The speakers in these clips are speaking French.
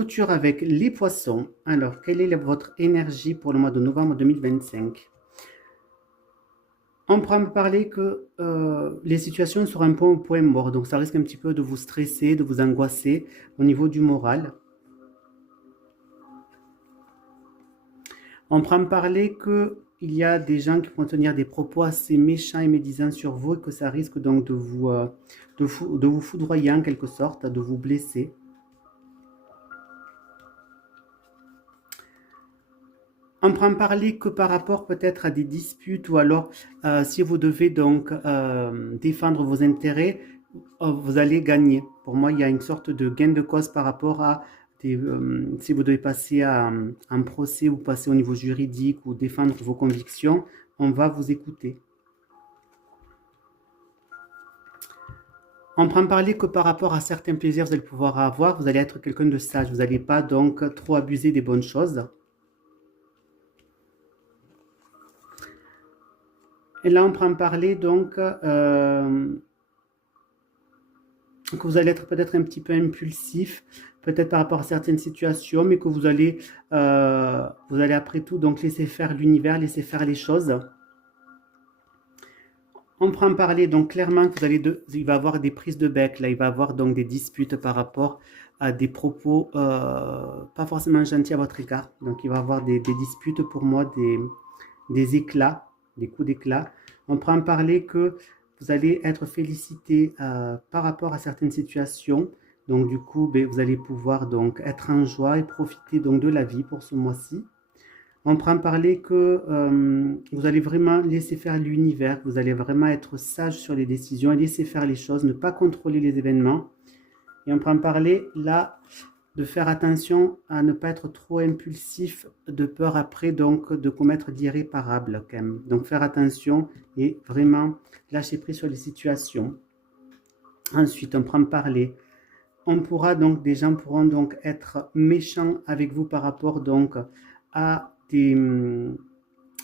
clôture avec les poissons. Alors, quelle est votre énergie pour le mois de novembre 2025? On pourra me parler que les situations seront un peu au point mort, donc ça risque un petit peu de vous stresser, de vous angoisser au niveau du moral. On pourra me parler qu'il y a des gens qui vont tenir des propos assez méchants et médisants sur vous et que ça risque donc de vous foudroyer en quelque sorte, de vous blesser. On pourra me parler que par rapport peut-être à des disputes ou alors si vous devez donc défendre vos intérêts, vous allez gagner. Pour moi, il y a une sorte de gain de cause par rapport à si vous devez passer à un procès ou passer au niveau juridique ou défendre vos convictions, on va vous écouter. On pourra me parler que par rapport à certains plaisirs que vous allez pouvoir avoir, vous allez être quelqu'un de sage. Vous n'allez pas donc trop abuser des bonnes choses. Et là, on pourra me parler donc que vous allez être peut-être un petit peu impulsif, peut-être par rapport à certaines situations, mais que vous allez après tout donc laisser faire l'univers, laisser faire les choses. On pourra en parler donc clairement que il va y avoir des prises de bec, là il va y avoir donc des disputes par rapport à des propos pas forcément gentils à votre égard. Donc il va y avoir des disputes pour moi, des éclats, des coups d'éclat. On pourra en parler que vous allez être félicité par rapport à certaines situations. Donc du coup, vous allez pouvoir donc être en joie et profiter donc de la vie pour ce mois-ci. On pourra en parler que vous allez vraiment laisser faire l'univers, vous allez vraiment être sage sur les décisions et laisser faire les choses, ne pas contrôler les événements. Et on pourra en parler là de faire attention à ne pas être trop impulsif, de peur après donc de commettre d'irréparables quand même. Donc faire attention et vraiment lâcher prise sur les situations. Ensuite, on pourra en parler. On pourra donc, des gens pourront donc être méchants avec vous par rapport donc à des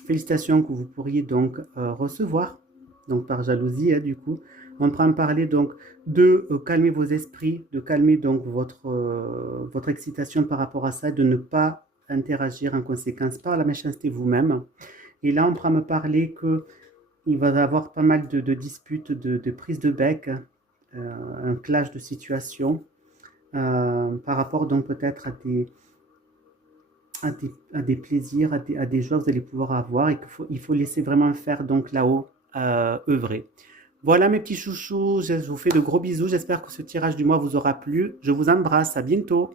félicitations que vous pourriez donc recevoir, donc par jalousie du coup. On pourra en parler donc de calmer vos esprits, de calmer donc votre excitation par rapport à ça, de ne pas interagir en conséquence par la méchanceté vous-même. Et là, on pourra me parler qu'il va y avoir pas mal de disputes, de prises de bec, un clash de situation par rapport donc peut-être à des plaisirs, à des joies que vous allez pouvoir avoir et qu'il faut laisser vraiment faire donc là-haut, œuvrer. Voilà mes petits chouchous, je vous fais de gros bisous, j'espère que ce tirage du mois vous aura plu. Je vous embrasse, à bientôt.